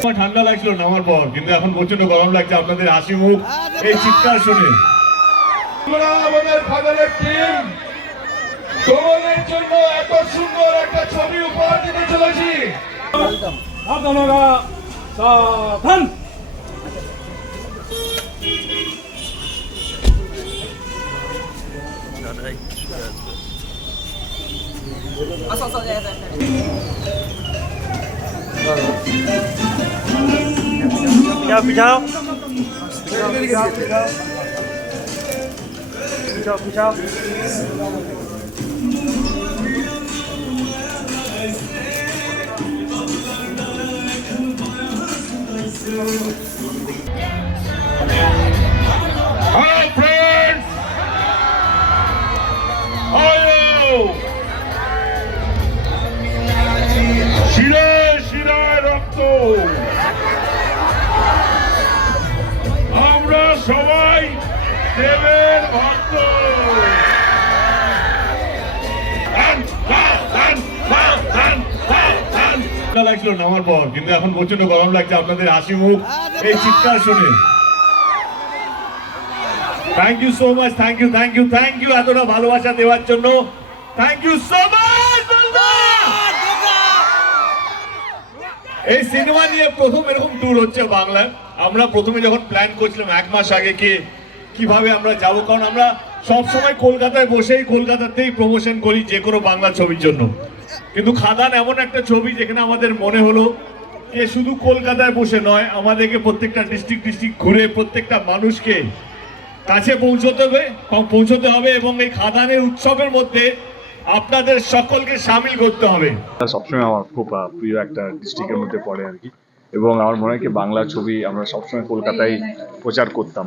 আমার ঠান্ডা লাগছিল নামার পর কিন্তু এখন প্রচণ্ড গরম লাগছে আপনাদের হাসি মুখ এই চিৎকার শুনে। আমরা আমাদের ফাদারের টিম তোমাদের জন্য এত সুন্দর একটা ছবি উপহার দিতে চলেছি। আপনারা असं असं जायचं पिछाव पिछाव पिछाव All right, দেবের ভক্ত লাগছিল নামার পর কিন্তু এখন প্রচণ্ড গরম লাগছে আপনাদের হাসি মুখ এই চিৎকার শুনে thank you so much thank you thank you thank you এতটা ভালোবাসা দেওয়ার জন্য থ্যাংক ইউ সো মাচ এই সিনেমা নিয়ে প্রথম এরকম ট্যুর হচ্ছে বাংলায় আমরা প্রথমে যখন প্ল্যান করছিলাম এক মাস আগে কি কীভাবে আমরা যাব? কারণ আমরা সবসময় কলকাতায় বসেই কলকাতাতেই প্রমোশন করি যে কোনো বাংলা ছবির জন্য। কিন্তু খাদান এমন একটা ছবি যেখানে আমাদের মনে হলো যে শুধু কলকাতায় বসে নয়, আমাদেরকে প্রত্যেকটা ডিস্ট্রিক্ট ডিস্ট্রিক্ট ঘুরে প্রত্যেকটা মানুষকে কাছে পৌঁছতে হবে পৌঁছতে হবে এবং এই খাদানের উৎসবের মধ্যে আপনাদের সকলকে সামিল করতে হবে। সবসময় আমার খুব প্রিয় একটা ডিস্ট্রিক্টের মধ্যে পড়ে আর কি। এবং আমার মনে হয় কি বাংলা ছবি আমরা সবসময় কলকাতায় প্রচার করতাম।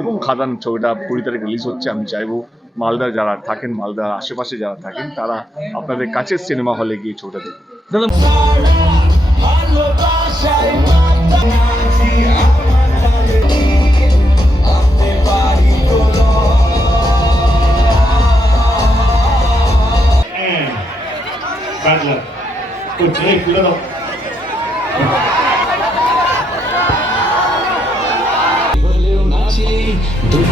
এবং খাদান ছবিটা কুড়ি তারিখ রিলিজ হচ্ছে, আমি চাইব মালদা যারা থাকেন, মালদার আশেপাশে যারা থাকেন, তারা আপনাদের কাছের সিনেমা হলে গিয়ে ছবিটা দেখুন। করছে এই খুলে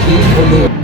Amém.